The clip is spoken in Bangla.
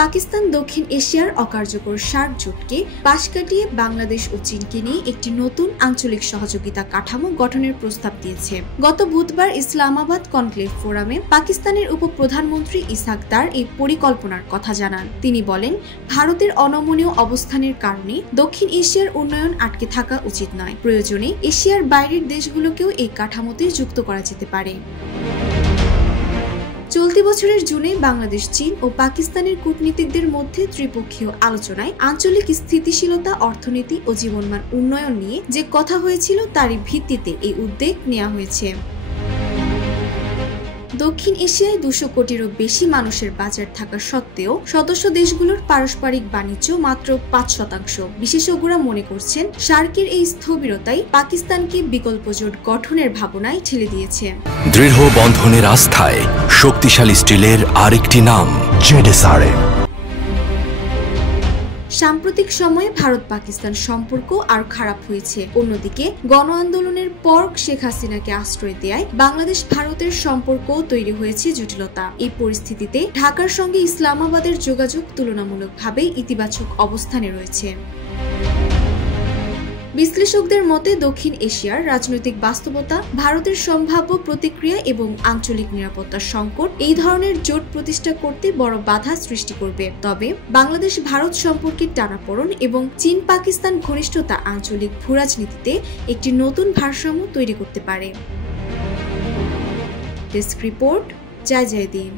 পাকিস্তান দক্ষিণ এশিয়ার অকার্যকর সার্ক জোটকে পাশ কাটিয়ে বাংলাদেশ ও চীনকে নিয়ে একটি নতুন আঞ্চলিক সহযোগিতা কাঠামো গঠনের প্রস্তাব দিয়েছে। গত বুধবার ইসলামাবাদ কনক্লেভ ফোরামে পাকিস্তানের উপপ্রধানমন্ত্রী ইসহাক দার এই পরিকল্পনার কথা জানান। তিনি বলেন, ভারতের অনমনীয় অবস্থানের কারণে দক্ষিণ এশিয়ার উন্নয়ন আটকে থাকা উচিত নয়। প্রয়োজনে এশিয়ার বাইরের দেশগুলোকেও এই কাঠামোতে যুক্ত করা যেতে পারে। চলতি বছরের জুনে বাংলাদেশ, চীন ও পাকিস্তানের কূটনীতিকদের মধ্যে ত্রিপক্ষীয় আলোচনায় আঞ্চলিক স্থিতিশীলতা, অর্থনীতি ও জীবনমান উন্নয়ন নিয়ে যে কথা হয়েছিল তারই ভিত্তিতে এই উদ্যোগ নেওয়া হয়েছে। দক্ষিণ এশিয়ায় 200 কোটিরও বেশি মানুষের বাজার থাকা সত্ত্বেও সদস্য দেশগুলোর পারস্পরিক বাণিজ্য মাত্র 5%। বিশেষজ্ঞরা মনে করছেন, সার্কের এই স্থবিরতাই পাকিস্তানকে বিকল্প জোট গঠনের ভাবনায় ঠেলে দিয়েছে। দৃঢ় বন্ধনের আস্থায় শক্তিশালী স্টিলের আরেকটি নাম জেডএসআরএম। সাম্প্রতিক সময়ে ভারত পাকিস্তান সম্পর্ক আরো খারাপ হয়েছে। অন্যদিকে গণ আন্দোলনের পর শেখ হাসিনাকে আশ্রয় দেয়ায় বাংলাদেশ ভারতের সম্পর্ক তৈরি হয়েছে জটিলতা। এই পরিস্থিতিতে ঢাকার সঙ্গে ইসলামাবাদের যোগাযোগ তুলনামূলকভাবে ইতিবাচক অবস্থানে রয়েছে। বিশ্লেষকদের মতে দক্ষিণ এশিয়ার রাজনৈতিক বাস্তবতা, ভারতের সম্ভাব্য প্রতিক্রিয়া এবং আঞ্চলিক নিরাপত্তার সংকট এই ধরনের জোট প্রতিষ্ঠা করতে বড় বাধা সৃষ্টি করবে। তবে বাংলাদেশ ভারত সম্পর্কের টানাপোড়েন এবং চীন পাকিস্তান ঘনিষ্ঠতা আঞ্চলিক ভূরাজনীতিতে একটি নতুন ভারসাম্য তৈরি করতে পারে। ডেস্ক রিপোর্ট, জয় জয় দিন।